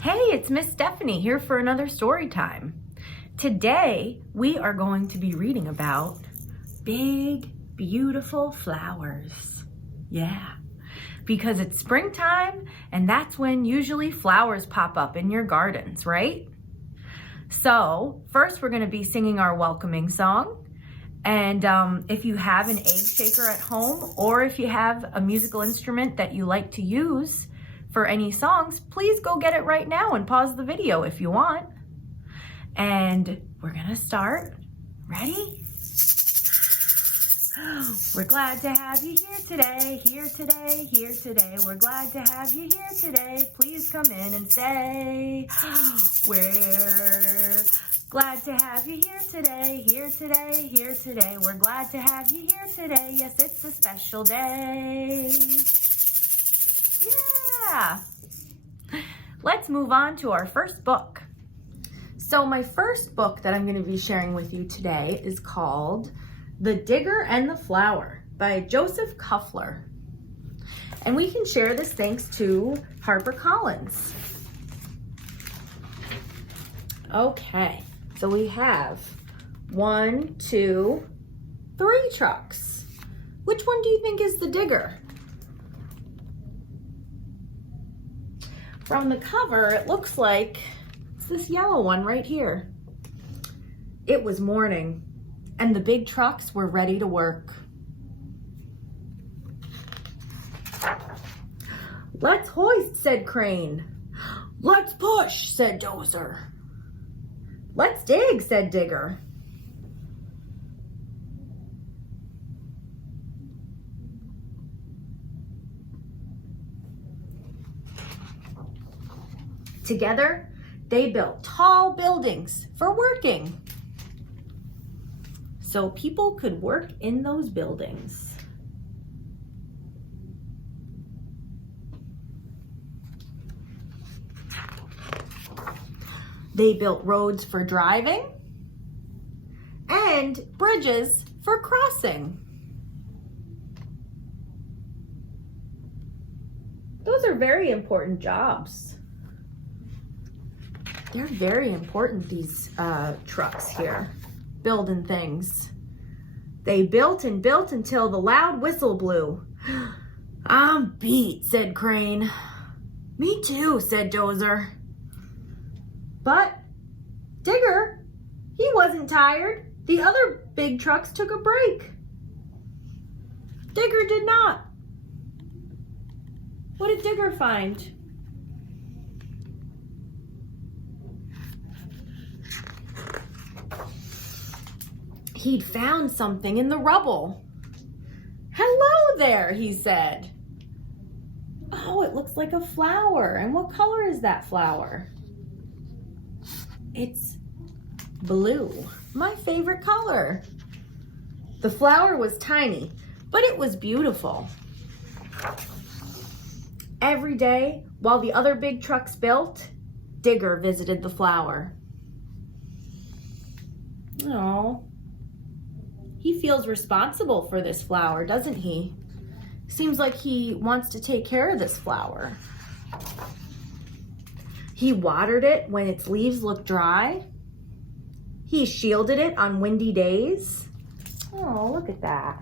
Hey, it's Miss Stephanie here for another story time. Today, we are going to be reading about big, beautiful flowers. Yeah, because it's springtime and that's when usually flowers pop up in your gardens, right? So, first we're going to be singing our welcoming song. And if you have an egg shaker at home, or if you have a musical instrument that you like to use for any songs, please go get it right now and pause the video if you want. And we're gonna start. Ready? We're glad to have you here today, here today, here today. We're glad to have you here today. Please come in and stay. We're glad to have you here today, here today, here today. We're glad to have you here today. Yes, it's a special day. Yeah. Let's move on to our first book. So my first book that I'm going to be sharing with you today is called The Digger and the Flower by Joseph Cuffler. And we can share this thanks to HarperCollins. Okay, so we have 1, 2, 3 trucks. Which one do you think is the digger? From the cover, it looks like it's this yellow one right here. It was morning, and the big trucks were ready to work. Let's hoist, said Crane. Let's push, said Dozer. Let's dig, said Digger. Together, they built tall buildings for working, so people could work in those buildings. They built roads for driving and bridges for crossing. Those are very important jobs. They're very important, these trucks here, building things. They built and built until the loud whistle blew. I'm beat, said Crane. Me too, said Dozer. But Digger, he wasn't tired. The other big trucks took a break. Digger did not. What did Digger find? He'd found something in the rubble. Hello there, he said. Oh, it looks like a flower. And what color is that flower? It's blue, my favorite color. The flower was tiny, but it was beautiful. Every day, while the other big trucks built, Digger visited the flower. Oh. He feels responsible for this flower, doesn't he? Seems like he wants to take care of this flower. He watered it when its leaves looked dry. He shielded it on windy days. Oh, look at that.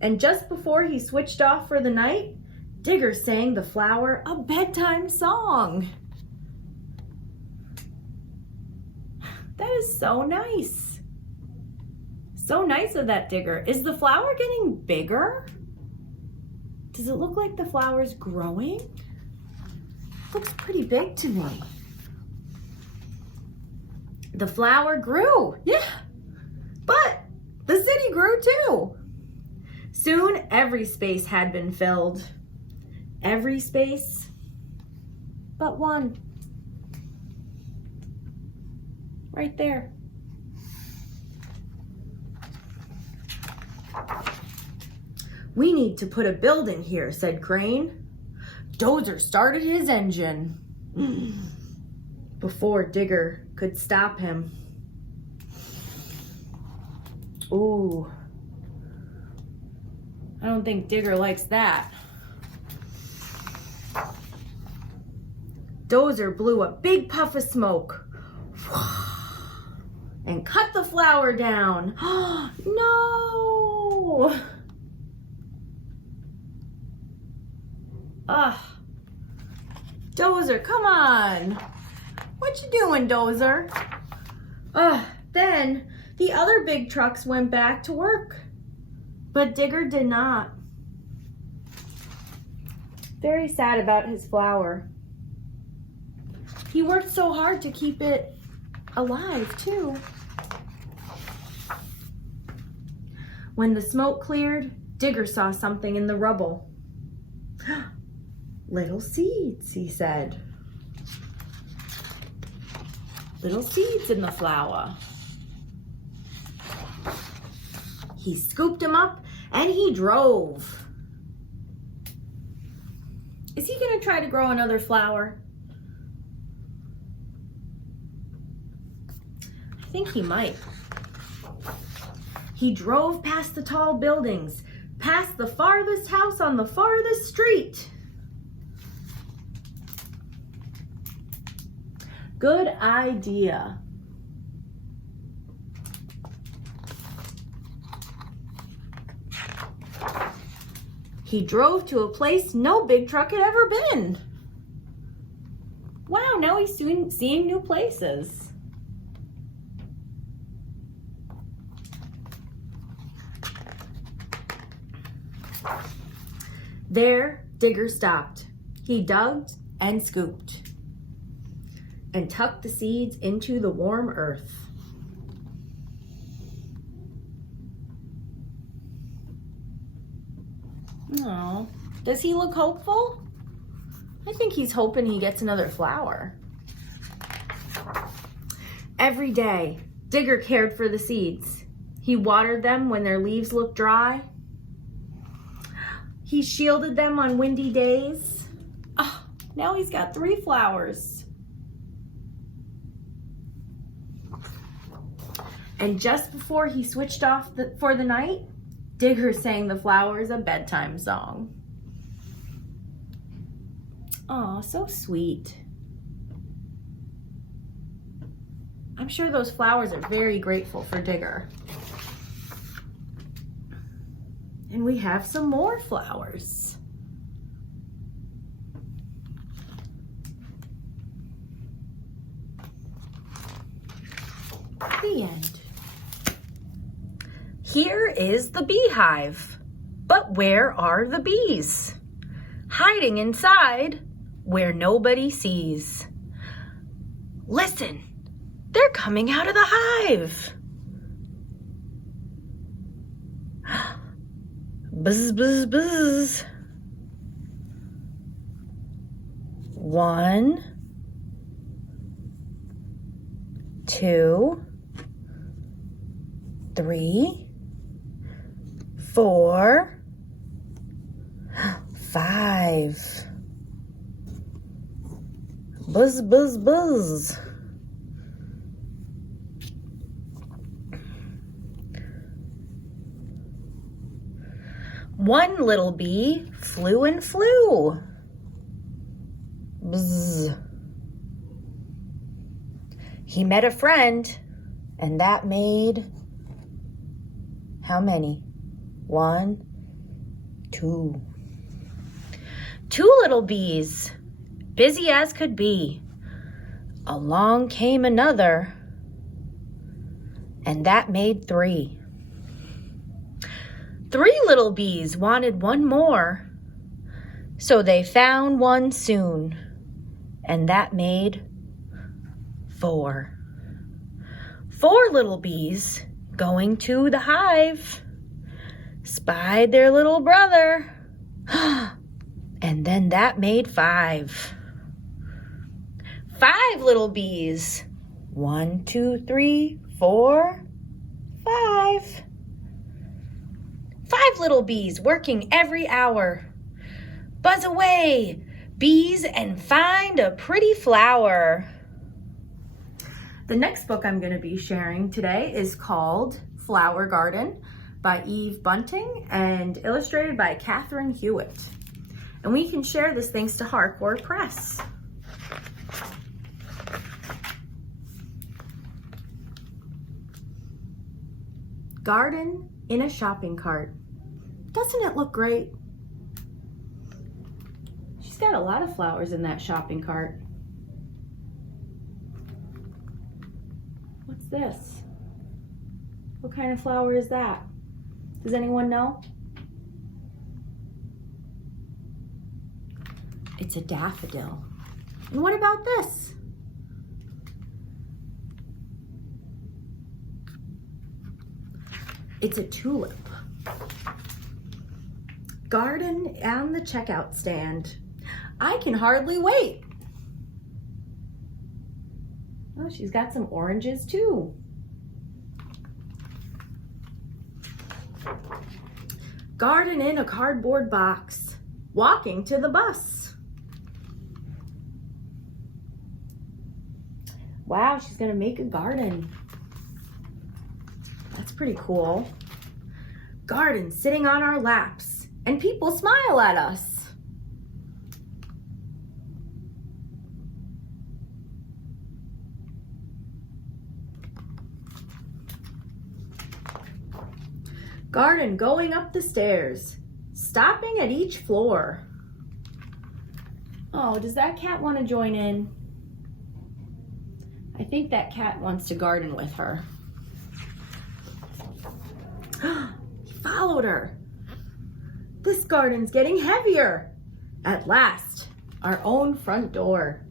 And just before he switched off for the night, Digger sang the flower a bedtime song. That is so nice. So nice of that Digger. Is the flower getting bigger? Does it look like the flower's growing? Looks pretty big to me. The flower grew, yeah. But the city grew too. Soon every space had been filled. Every space but one. Right there. We need to put a building here, said Crane. Dozer started his engine before Digger could stop him. Ooh, I don't think Digger likes that. Dozer blew a big puff of smoke and cut the flower down. No! Ugh. Dozer, come on. What you doing, Dozer? Then the other big trucks went back to work, but Digger did not. Very sad about his flower. He worked so hard to keep it alive, too. When the smoke cleared, Digger saw something in the rubble. Little seeds, he said. Little seeds in the flower. He scooped them up and he drove. Is he gonna try to grow another flower? I think he might. He drove past the tall buildings, past the farthest house on the farthest street. Good idea. He drove to a place no big truck had ever been. Wow, now he's seeing new places. There, Digger stopped. He dug and scooped and tucked the seeds into the warm earth. Oh, does he look hopeful? I think he's hoping he gets another flower. Every day, Digger cared for the seeds. He watered them when their leaves looked dry. He shielded them on windy days. Oh, now he's got 3 flowers. And just before he switched off for the night, Digger sang the flowers a bedtime song. Aw, so sweet. I'm sure those flowers are very grateful for Digger. And we have some more flowers. The end. Here is the beehive, but where are the bees? Hiding inside where nobody sees. Listen, they're coming out of the hive. Buzz, buzz, buzz. 1, 2, 3, 4, 5. Buzz, buzz, buzz. One little bee flew and flew. Buzz. He met a friend, and that made how many? 1, 2. 2 little bees, busy as could be. Along came another, and that made 3. 3 little bees wanted one more, so they found one soon, and that made 4. 4 little bees going to the hive spied their little brother, and then that made 5. 5 little bees. 1, 2, 3, 4, 5. 5 little bees working every hour. Buzz away, bees, and find a pretty flower. The next book I'm going to be sharing today is called Flower Garden by Eve Bunting and illustrated by Catherine Hewitt. And we can share this thanks to Hardcore Press. Garden in a shopping cart. Doesn't it look great? She's got a lot of flowers in that shopping cart. What's this? What kind of flower is that? Does anyone know? It's a daffodil. And what about this? It's a tulip. Garden and the checkout stand. I can hardly wait. Oh, she's got some oranges too. Garden in a cardboard box. Walking to the bus. Wow, she's gonna make a garden. That's pretty cool. Garden sitting on our laps, and people smile at us. Garden going up the stairs, stopping at each floor. Oh, does that cat want to join in? I think that cat wants to garden with her. He followed her. This garden's getting heavier. At last, our own front door.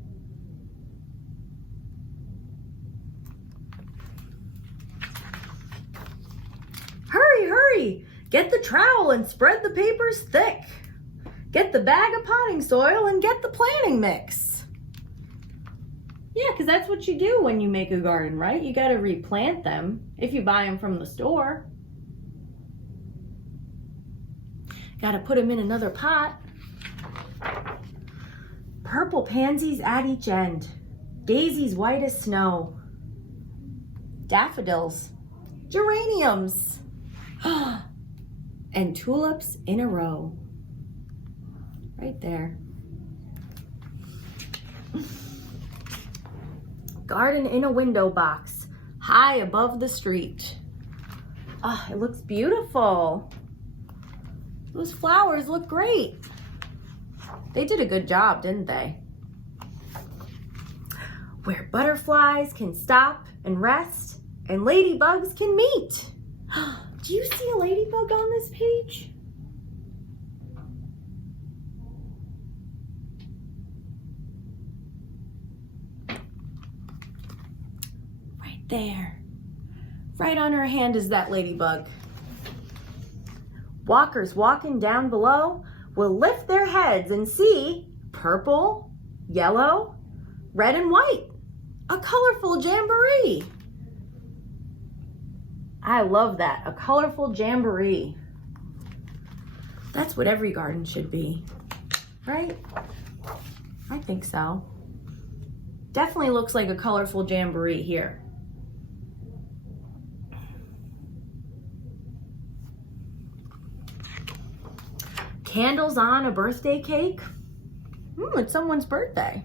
Hurry, hurry! Get the trowel and spread the papers thick. Get the bag of potting soil and get the planting mix. Yeah, because that's what you do when you make a garden, right? You got to replant them if you buy them from the store. Got to put them in another pot. Purple pansies at each end. Daisies white as snow. Daffodils. Geraniums. And tulips in a row. Right there. Garden in a window box, high above the street. Oh, it looks beautiful. Those flowers look great. They did a good job, didn't they? Where butterflies can stop and rest and ladybugs can meet. Do you see a ladybug on this page? Right there. Right on her hand is that ladybug. Walkers walking down below will lift their heads and see purple, yellow, red, and white. A colorful jamboree. I love that, a colorful jamboree. That's what every garden should be, right? I think so. Definitely looks like a colorful jamboree here. Candles on a birthday cake. It's someone's birthday.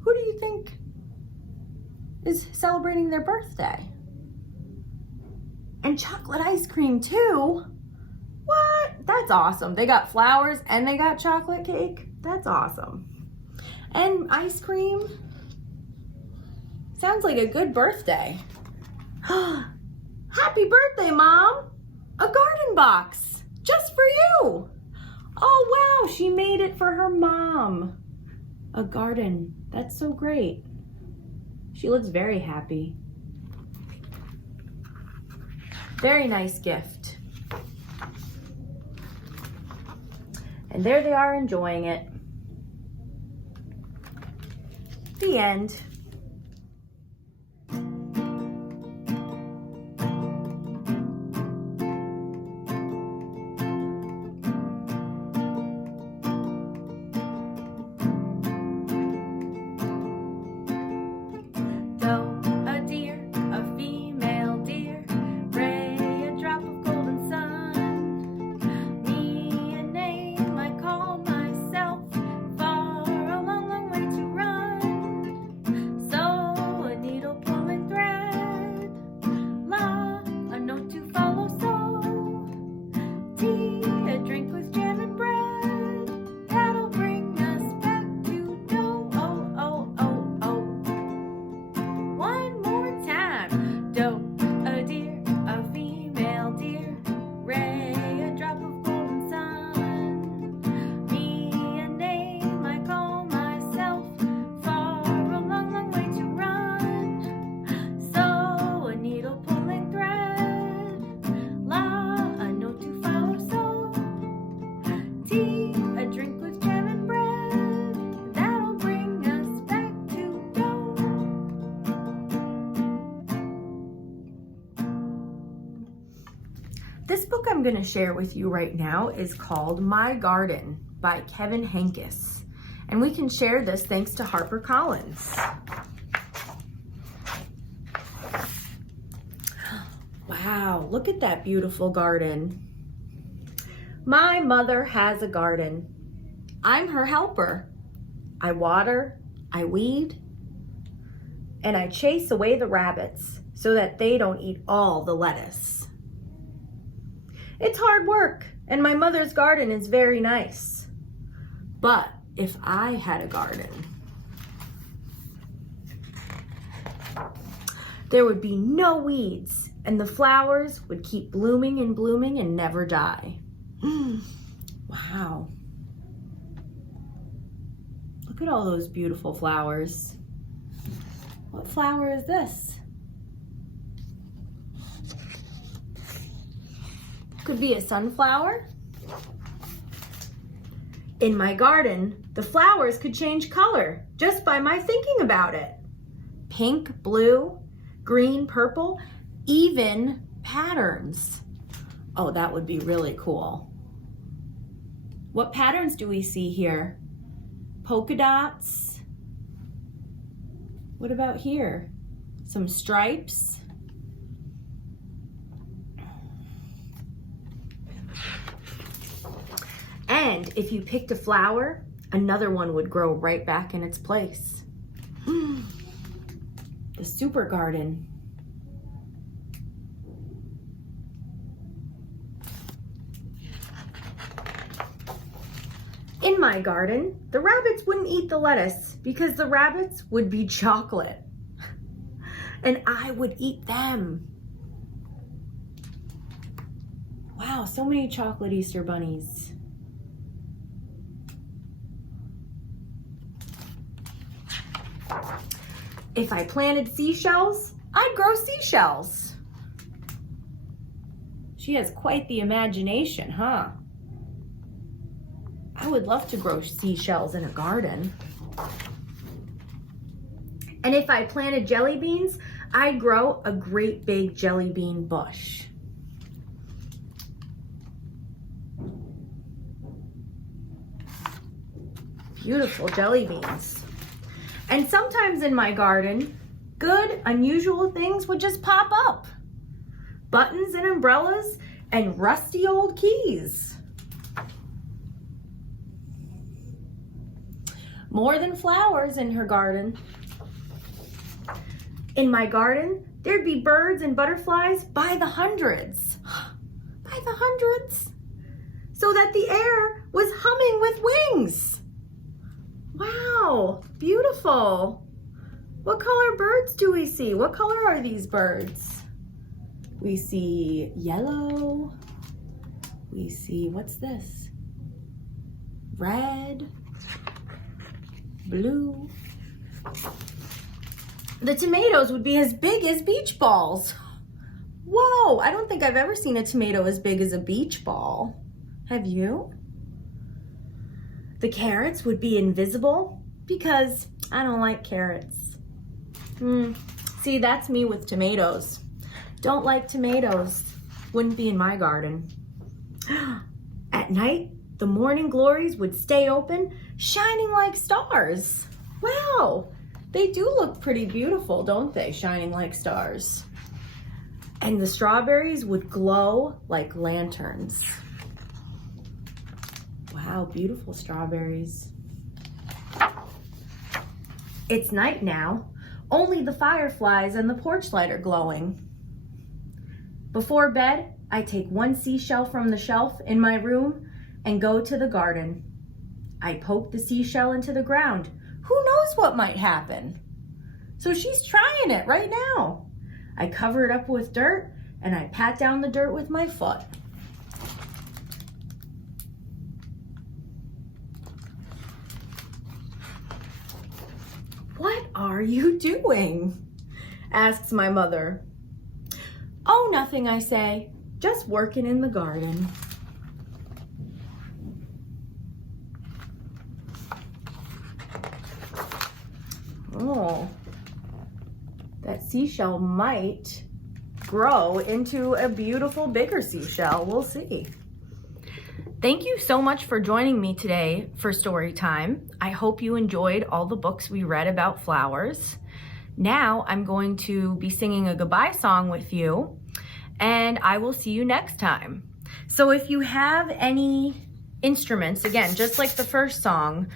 Who do you think is celebrating their birthday? And chocolate ice cream too. What? That's awesome. They got flowers and they got chocolate cake. That's awesome. And ice cream. Sounds like a good birthday. Happy birthday, Mom. A garden box just for you. Oh, wow. She made it for her mom. A garden. That's so great. She looks very happy. Very nice gift. And there they are enjoying it. The end. going to share with you right now is called My Garden by Kevin Hankiss. And we can share this thanks to HarperCollins. Wow, look at that beautiful garden. My mother has a garden. I'm her helper. I water, I weed, and I chase away the rabbits so that they don't eat all the lettuce. It's hard work, and my mother's garden is very nice. But if I had a garden, there would be no weeds, and the flowers would keep blooming and blooming and never die. Wow. Look at all those beautiful flowers. What flower is this? Could be a sunflower. In my garden, the flowers could change color just by my thinking about it. Pink, blue, green, purple, even patterns. Oh, that would be really cool. What patterns do we see here? Polka dots. What about here? Some stripes. And if you picked a flower, another one would grow right back in its place. The super garden. In my garden, the rabbits wouldn't eat the lettuce because the rabbits would be chocolate. And I would eat them. Wow, so many chocolate Easter bunnies. If I planted seashells, I'd grow seashells. She has quite the imagination, huh? I would love to grow seashells in a garden. And if I planted jelly beans, I'd grow a great big jelly bean bush. Beautiful jelly beans. And sometimes in my garden, good, unusual things would just pop up. Buttons and umbrellas and rusty old keys. More than flowers in her garden. In my garden, there'd be birds and butterflies by the hundreds. By the hundreds. So that the air was humming with wings. Wow, beautiful. What color birds do we see? What color are these birds? We see yellow. We see, what's this? Red. Blue. The tomatoes would be as big as beach balls. Whoa, I don't think I've ever seen a tomato as big as a beach ball. Have you? The carrots would be invisible because I don't like carrots. See, that's me with tomatoes. Don't like tomatoes. Wouldn't be in my garden. At night, the morning glories would stay open, shining like stars. Wow, they do look pretty beautiful, don't they? Shining like stars. And the strawberries would glow like lanterns. Wow, beautiful strawberries. It's night now. Only the fireflies and the porch light are glowing. Before bed, I take one seashell from the shelf in my room and go to the garden. I poke the seashell into the ground. Who knows what might happen? So she's trying it right now. I cover it up with dirt and I pat down the dirt with my foot. What are you doing? Asks my mother. Oh, nothing, I say. Just working in the garden. Oh, that seashell might grow into a beautiful bigger seashell. We'll see. Thank you so much for joining me today for story time. I hope you enjoyed all the books we read about flowers. Now I'm going to be singing a goodbye song with you, and I will see you next time. So if you have any instruments, again, just like the first song,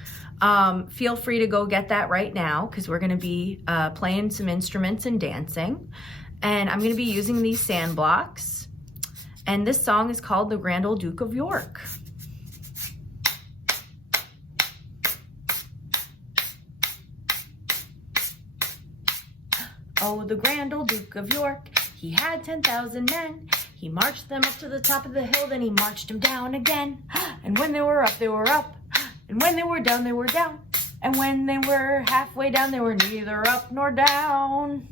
feel free to go get that right now, because we're going to be playing some instruments and dancing. And I'm going to be using these sand blocks. And this song is called The Grand Old Duke of York. Oh, the Grand Old Duke of York, he had 10,000 men. He marched them up to the top of the hill, then he marched them down again. And when they were up, they were up. And when they were down, they were down. And when they were halfway down, they were neither up nor down.